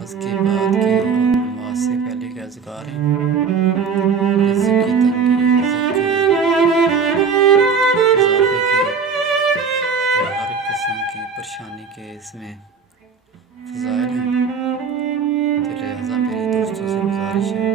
नमाज के बाद के और नमाज से पहले के अज़कार हैं। रिज़्क़ की तंगी, रिज़्क़ के इज़ाफ़े के और हर किस्म की परेशानी के इसमें फ़ज़ाइल हैं। तो लिहाजा मेरी दोस्तों से गुजारिश है